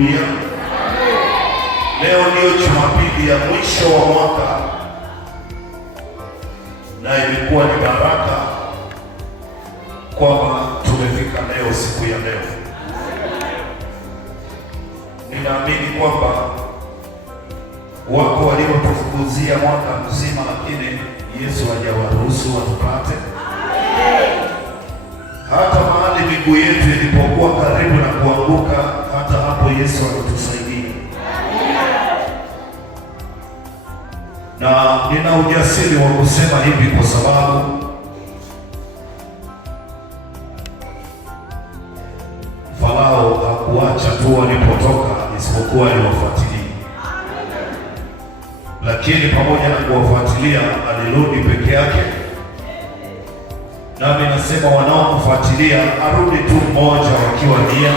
Leo ndio Jumapili ya mwisho wa mwaka na ilikuwa ni baraka kwamba tumefika leo, siku ya leo. Ninaamini kwamba wako waliotufukuzia mwaka mzima, lakini Yesu hajawaruhusu watupate. Hata mahali miguu yetu ilipokuwa karibu na kuanguka, hata hapo Yesu alitusaidia. Na nina ujasiri wa kusema hivi kwa sababu Farao hakuacha tu walipotoka, isipokuwa aliwafuatilia. Lakini pamoja na kuwafuatilia, alirudi peke yake. Nami nasema wanaomfuatilia arudi tu mmoja wakiwa nia,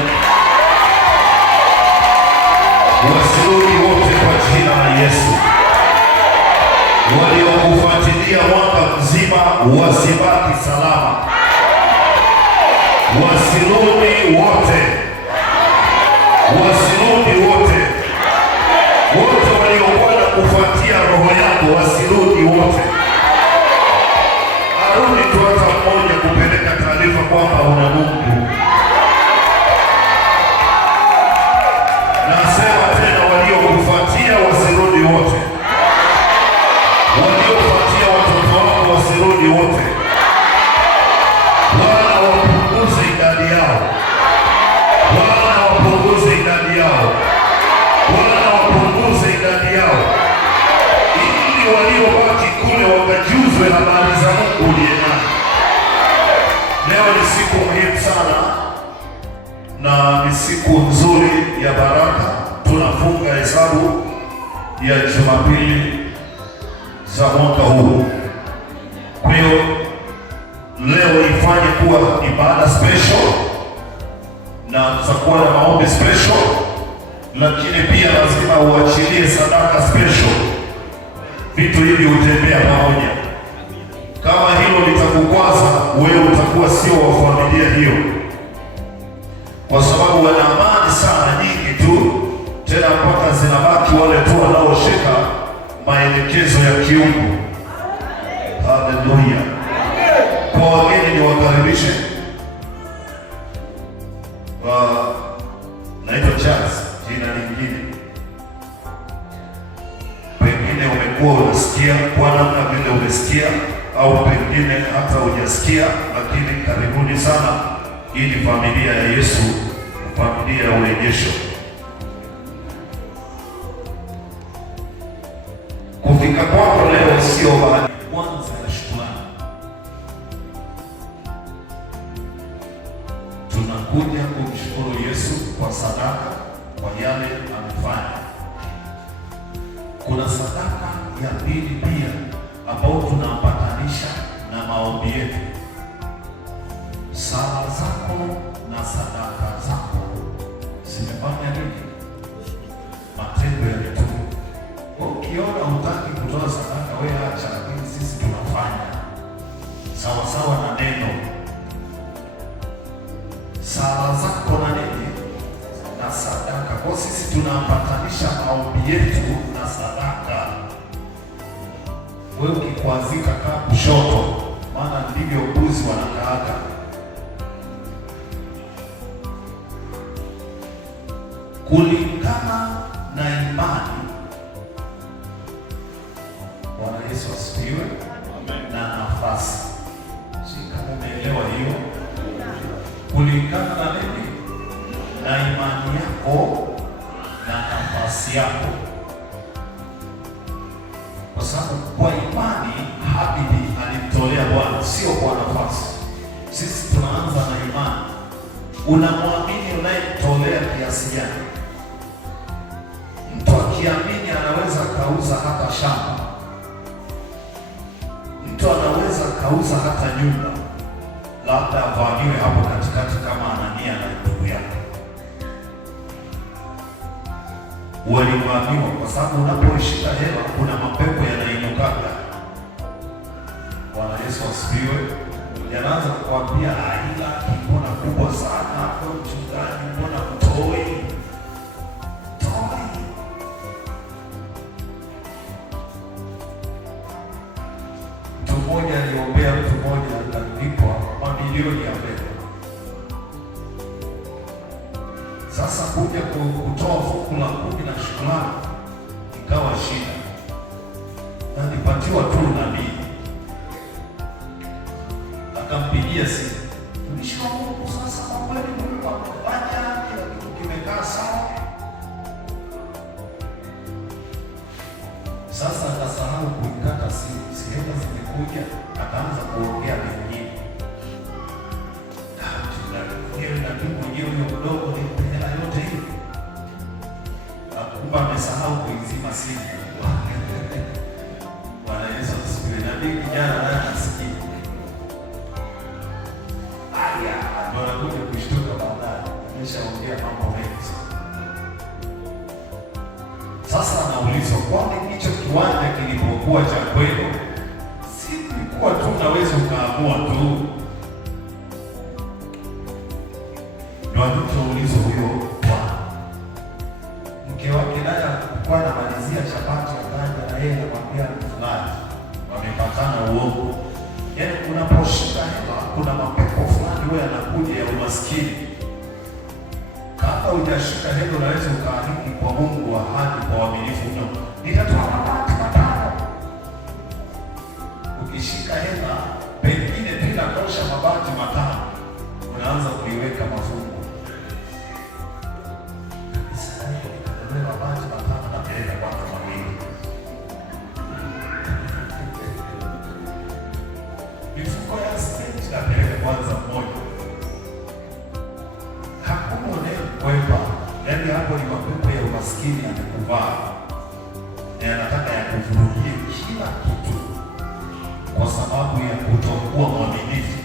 wasirudi wote kwa jina la Yesu. Waliokufuatilia mwaka mzima wasibaki salama, wasirudi wote, wasirudi wote. Wote waliokuwa na kufuatia roho yako wasirudi wote, arudi tu hata mmoja kupeleka taarifa kwamba una Mungu. Nasema tena, waliokufuatia wasirudi wote, waliofuatia watoto wako wasirudi wote. Bwana wapunguze idadi yao, Bwana wapunguze idadi yao, Bwana wapunguze idadi yao, ili waliobaki kule wakajuzwe habari za Mungu uliye naye. Leo ni siku muhimu sana na ni siku nzuri ya baraka. Tunafunga hesabu ya Jumapili za mwaka huu. Kwa hiyo leo ifanye kuwa ibada special na tutakuwa na maombi special, lakini pia lazima uachilie sadaka special. Vitu hivi hutembea pamoja. Kama hilo litakukwaza, wewe utakuwa sio wa familia hiyo, kwa sababu wana amani sana nyingi tu, tena mpaka zinabaki wale tu wanaoshika maelekezo ya kiungu. Haleluya! Kwa wageni ni wakaribishe. Naitwa Charles, jina lingine. Pengine umekuwa unasikia kwa namna vile umesikia, au pengine hata hujasikia, lakini karibuni sana. Hii ni familia ya Yesu, familia ya urejesho. Kufika kwako leo sio bahati. Kwanza na shukrani, tunakuja kumshukuru Yesu kwa sadaka, kwa yale amefanya. Kuna sadaka ya pili pia ambao tunaambatanisha na maombi yetu. Sala zako na sadaka zako zimefanya nini? Matendo ya mitume. Ukiona hutaki kutoa sadaka, wewe acha, lakini sisi tunafanya sawa sawa na neno. Sala zako na nini? Na sadaka. Kwa sisi tunaambatanisha maombi yetu na sadaka. Wewe ukikwazika, kaa kushoto, maana ndivyo mbuzi wanakaaga. Kulingana na imani. Bwana Yesu asifiwe. Na nafasi. Si kama umeelewa hiyo? Kulingana na nini? Na imani yako na nafasi yako. Kwa sababu kwa imani Habili alimtolea Bwana, sio kwa nafasi. Sisi tunaanza na imani. Unamwamini unayemtolea kiasi gani? Mtu akiamini anaweza kauza hata shamba. Mtu anaweza kauza hata nyumba, labda avamiwe hapo katikati kama Anania na ndugu yake. Walivamiwa kwa sababu unapoishika hela kuna mapepo yanainukaga. Bwana Yesu asifiwe. Yanaanza kukwambia ila mbona kubwa sana, kwa mchungaji mbona mtoi. mamilioni ya fedha. Sasa kuja kutoa fungu la 10 na shukrani ikawa shida, na nilipatiwa tu nabii, akampigia simu, mtumishi wa Mungu, sasa kwa kweli Mungu amefanya kila kitu kimekaa sawa. Sasa akasahau kuikata simu, sehemu zimekuja, akaanza kuongea vingine. Nabii mwenyewe huyo mdogo ni hela yote hiyo, akumba amesahau kuizima simu. Bwana Yesu asifiwe. Nabii kijana naye anasikia aya, ndio anakuja kushtuka baadaye, ameshaongea mambo mengi. Sasa anaulizwa, kwani hicho kiwanja kilipokuwa cha kwenu, si kulikuwa tu unaweza ukaamua tu? Ndio alichoulizwa huyo bwana. Mke wake naye alikuwa anamalizia chapati, akaja na yeye anamwambia fulani, wamepatana uongo. Yaani unaposhika hela, kuna mapepo fulani wewe anakuja ya umaskini. Kama hujashika hela, unaweza ukaahidi kwa Mungu ahadi kwa uaminifu mno, nitatoa mabati 5. Ukishika hela, pengine bila tosha mabati 5, unaanza kuiweka mafungu. Mabati 5 na pesa kwa familia. Mifuko ya stage na pesa kwanza moja. Hakuna unayekwepa. Yaani hapo ni mapepo ya umaskini yamekuvaa. Na yanataka yakuvurugie kila kitu kwa sababu ya kutokuwa mwaminifu.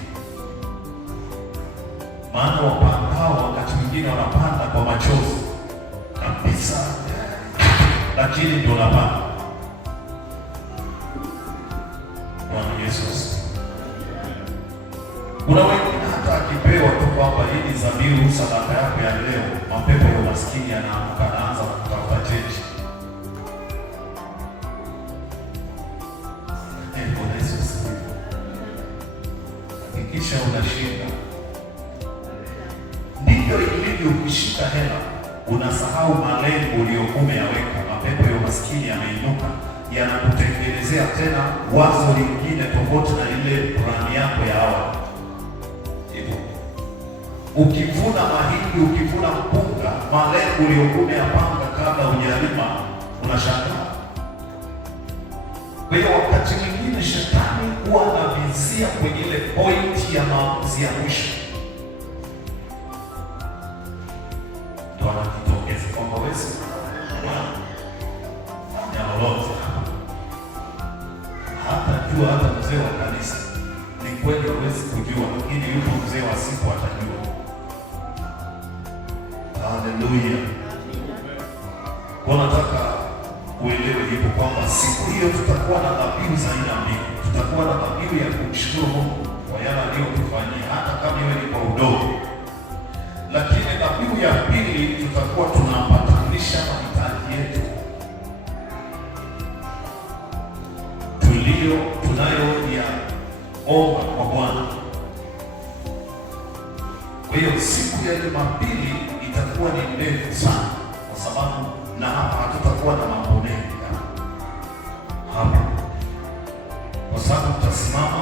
Maana wapandao wakati mwingine wanapanda kwa machozi kabisa, lakini ndio napanda. Bwana Yesu. Kuna wengine hata akipewa tu kwamba hii ni dhabihu sadaka yako ya leo, mapepo ya umaskini yanaamka, anaanza kutafuta chechi. Bwana Yesu. Hakikisha unashinda. Ndivyo ilivyo ukishika hela, unasahau malengo uliyokuwa umeyaweka. Mapepo ya umaskini yameinuka, yanakutengenezea tena wazo lingine tofauti na ile plani yako ya awali. Hivyo ukivuna mahindi, ukivuna mpunga, malengo uliyokuwa umeyapanga kabla hujalima, unashangaa. Kwa hiyo wakati mwingine shetani huwa anavizia kwenye ile pointi ya maamuzi ya mwisho, ndio anakitokeza kwamba wewe lolote hata jua, hata mzee wa kanisa ni kweli hawezi kujua, lakini yupo mzee wa siku atajua. Haleluya! Kwa nataka uelewe hivyo kwamba siku hiyo tutakuwa na dhabihu za aina mbili. Tutakuwa na dhabihu ya kumshukuru Mungu kwa yale aliyotufanyia, hata kama iwe ni kwa udogo, lakini dhabihu ya pili tutakuwa tunapatanisha mahitaji yetu tunayoyaomba kwa Bwana. Kwa hiyo siku ya Jumapili itakuwa ni ndefu sana, kwa sababu na hapa hatutakuwa na mambo mengi hapa, kwa sababu tutasimama